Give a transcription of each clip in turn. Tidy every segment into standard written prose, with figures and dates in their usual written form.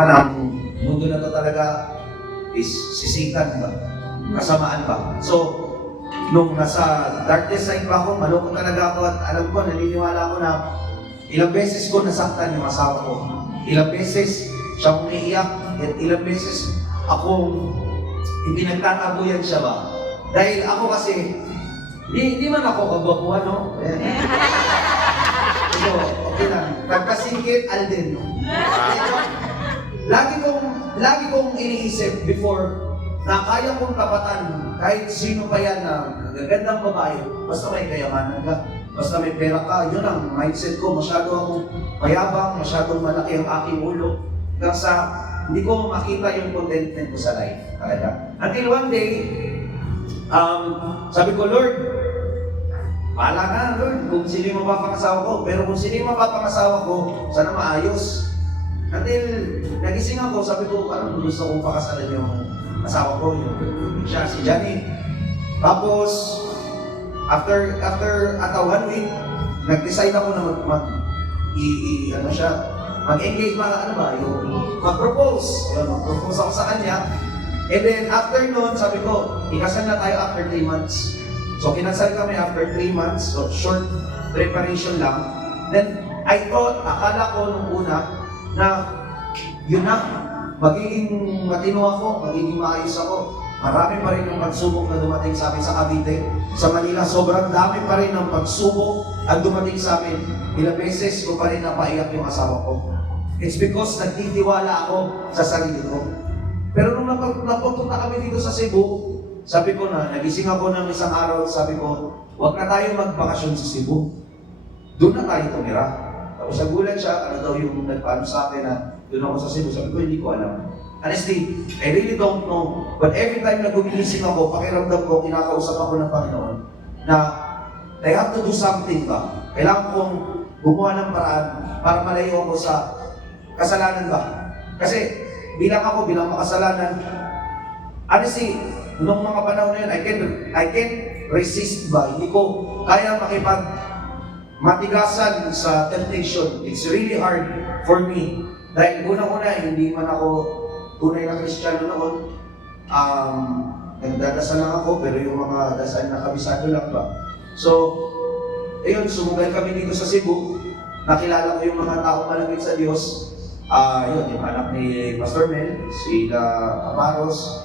Ang mundo na to talaga is sisikan ba? Kasamaan ba? So, nung nasa darkness side pa ako, malungkot talaga ako at alam ko, naniniwala ako na ilang beses ko nasaktan yung asawa ko. Ilang beses siya umiiyak at ilang beses akong ipinagtatabuyan siya ba? Dahil ako kasi, di man ako kagwapuhan, no? So, okay lang. Pagkasingkit, Alden, no? Lagi kong iniisip before na kaya kong tapatan kahit sino pa yan na gagandang babae, basta may kayamanan ka, basta may pera ka, yun ang mindset ko. Masyado akong mayabang, masyadong malaki ang aking ulo. Hanggang sa hindi ko makita yung contentment ko sa life. Talaga. Until one day, sabi ko, Lord, bahala na, Lord, kung sino yung mapapangasawa ko. Pero kung sino yung mapapangasawa ko, sana maayos. Until nagising ako, sabi ko, anong gusto kong pakasalan yung asawa ko, yung siya, si Johnny. Tapos, after at 1 week, nag-decide ako na mag-engage, mag-propose. Mag-propose ako sa kanya. And then, after nun, sabi ko, ikasal na tayo after 3 months. So, kinasal kami after 3 months. So, short preparation lang. Then, I thought, akala ko nung una, na yun na, magiging matino ako, magiging maayos ako. Marami pa rin yung pagsubok na dumating sa amin sa Cavite. Sa Manila, sobrang dami pa rin ng pagsubok ang dumating sa amin. Ilang beses ko pa rin napaiyak yung asawa ko. It's because nagtitiwala ako sa sarili ko. Pero nung napunta kami dito sa Cebu, sabi ko na, nagising ako ng isang araw, sabi ko, huwag na tayo magbakasyon sa Cebu. Doon na tayo tumira. Tapos nagulat siya, ano daw yung nagpaano sa akin na doon ako sa Cebu. Sabi ko, hindi ko alam. Honestly, I really don't know. But every time na gumigising ako, pakiramdam ko, kinakausap ako ng Panginoon na I have to do something ba? Kailangan kong gumawa ng paraan para malayo ako sa kasalanan ba? Kasi bilang makasalanan, honestly, nung mga panahon na yun, I can't resist ba? Hindi ko kaya matigasan sa temptation. It's really hard for me. Dahil unang-una, hindi man ako tunay na Kristiyano noon. Nagdadasal lang ako, pero yung mga dasal na kabisado lang ba. So, ayun, sumugal kami dito sa Cebu. Nakilala ko yung mga tao malapit sa Diyos. Yun, yung anak ni Pastor Mel, sila Amaros.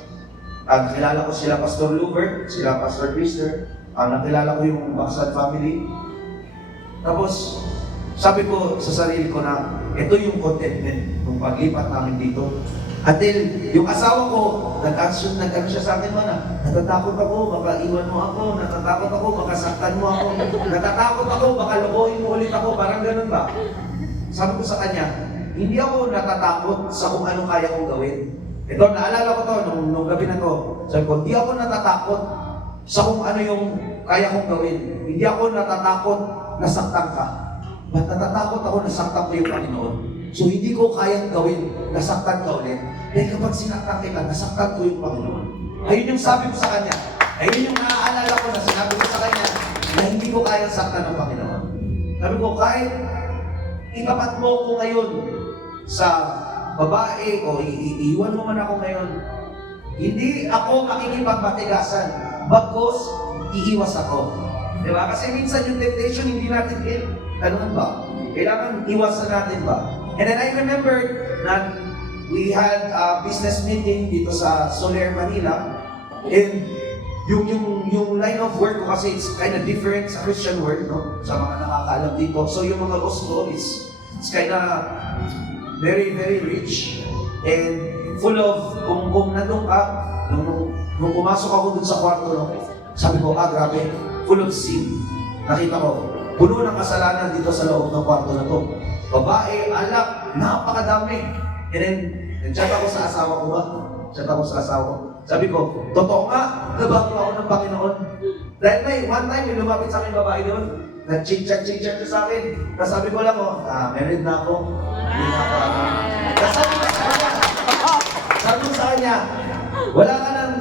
Nakilala ko sila Pastor Lubert, sila Pastor Krister. Nakilala ko yung Baksad family. Tapos, sabi ko sa sarili ko na ito yung contentment ng paglipat namin dito. Until yung asawa ko, nag-action siya sa akin man natatakot ako, baka iwan mo ako, natatakot ako, baka saktan mo ako, natatakot ako, baka lokohin mo ulit ako, parang ganun ba? Sabi ko sa kanya, hindi ako natatakot sa kung ano kaya kong gawin. Ito, naalala ko to, nung gabi na to, sabi ko, hindi ako natatakot sa kung ano yung kaya kong gawin. Hindi ako natatakot na saktan ka. Ba't natatakot ako na saktan ko yung Panginoon? So hindi ko kayang gawin na saktan ka ulit. Dahil kapag sinaktan kita, nasaktan ko yung Panginoon. Ayun yung sabi ko sa kanya. Ayun yung naaalala ko na sinabi ko sa kanya na hindi ko kayang saktan ng Panginoon. Sabi ko, kahit itapat mo ko ngayon sa babae o iiwan mo man ako ngayon, hindi ako makikipagbatigasan. Bagkos, iiwas ako. Diba? Kasi minsan yung temptation, hindi natin ano ba? Kailangan iwasan natin ba? And then I remember na we had a business meeting dito sa Soler, Manila. And yung line of work ko kasi it's kind of different sa Christian world, no? Sa mga nakakaalam dito. So yung mga boss ko it's kind of very, very rich. And full of, kung nandun ka, nung pumasok ako dun sa kwarto, no? Sabi ko, grabe, full of sin. Nakita ko, puno ng kasalanan dito sa loob ng kwarto na to. Babae, anak, napakadami. And then, nag-chat ako sa asawa ko ba? Chat ako sa asawa ko. Sabi ko, totoo nga, nabago ako ng Panginoon. Dahil one time, may lumapit sa akin babae doon, nag-ching-chat ko sa akin. Tapos sabi ko lang, married na ako. Hindi na ako. Tapos sabi ko sa kanya, wala ka nang,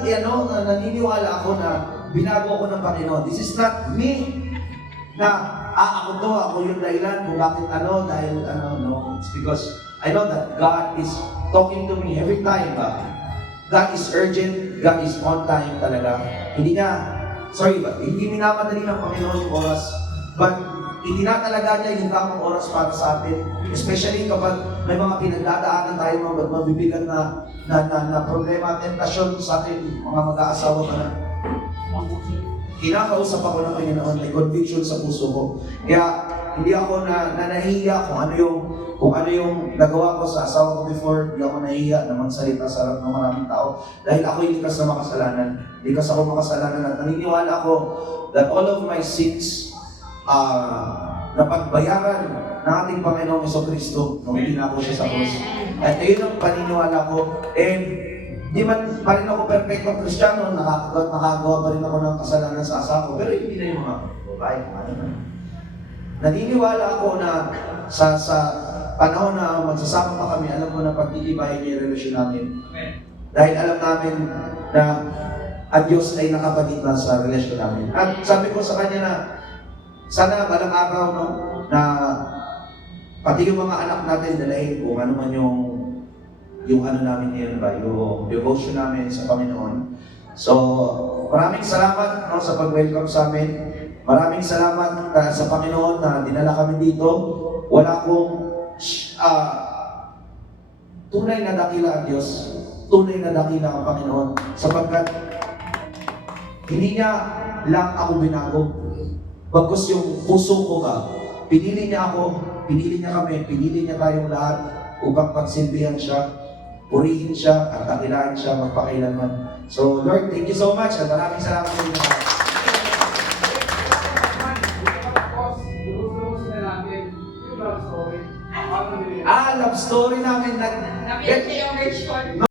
naniniwala ako na binago ako ng Panginoon. This is not me na ako yung dahilan kung bakit dahil no. It's because I know that God is talking to me every time. God is urgent, God is on time talaga. Hindi minamadali ng Panginoon yung oras, but itinatalaga niya yung tamang oras para sa atin. Especially kapag may mga pinagdadaanan tayo, mga mabibigat na problema, tentasyon sa atin, mga mag-aasawa ka na. Kinakausap ako ng Panginoon, may conviction sa puso ko. Kaya hindi ako nahihiya kung ano yung nagawa ko sa asawa ko before. Hindi ako nahihiya na magsalita sa harap ng maraming tao. Dahil ako yung likas na makasalanan. Likas ako makasalanan at naniniwala ako that all of my sins napagbayaran ng ating Panginoong Jesucristo nung pinako siya sa krus. At ayun ang paniniwala ko. And di man pa rin ako perfectong Kristiyano, nakagawa pa rin ako ng kasalanan sa asawa ko. Pero hindi na yung mga babae, naniniwala ako na sa panahon na magsasama pa kami, alam ko na pagtitibayin niya yung relasyon namin. Dahil alam namin na ang Diyos ay nakapagitna sa relasyon namin. At sabi ko sa kanya na sana balang araw na pati yung mga anak natin dalahin kung ano man yung ano namin ngayon ba, yung devotion namin sa Panginoon. So, maraming salamat sa pag-welcome sa amin. Maraming salamat sa Panginoon na dinala kami dito. Wala akong tunay na dakila ang Diyos. Tunay na dakila ang Panginoon. Sapagkat hindi niya lang ako binago. Bagkus yung puso ko pinili niya ako, pinili niya kami, pinili niya tayong lahat upang pagsilbihan siya, purihin siya, at dakilain siya magpakailanman. So Lord, thank you so much at maraming salamat sa inyo. Love story namin. Namin yung version.